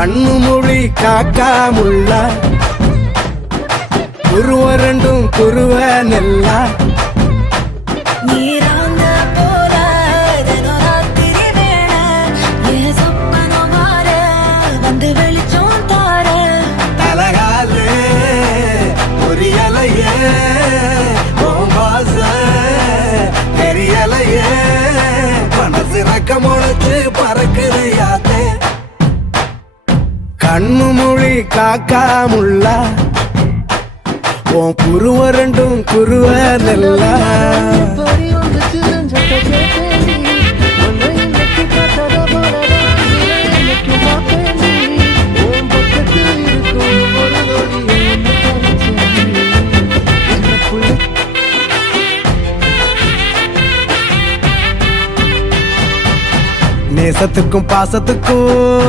கண்ணு மொழி காக்காமுள்ள குருவ ரெண்டும் குருவ நெல்லா நீராங்க போல ராத்திரி வேள என் சொப்பனம் மாற வந்து வெளிச்சம் தார தலகாலு பொரியலையே ஓம்பாச தெரியலையே மனசு ரக்க முளைச்சு பறக்குறையாத்தே கண்ணு மொழி காக்காமுள்ள உன் குருவ ரெண்டும் குருவ நெல்லா நேசத்துக்கும் பாசத்துக்கும்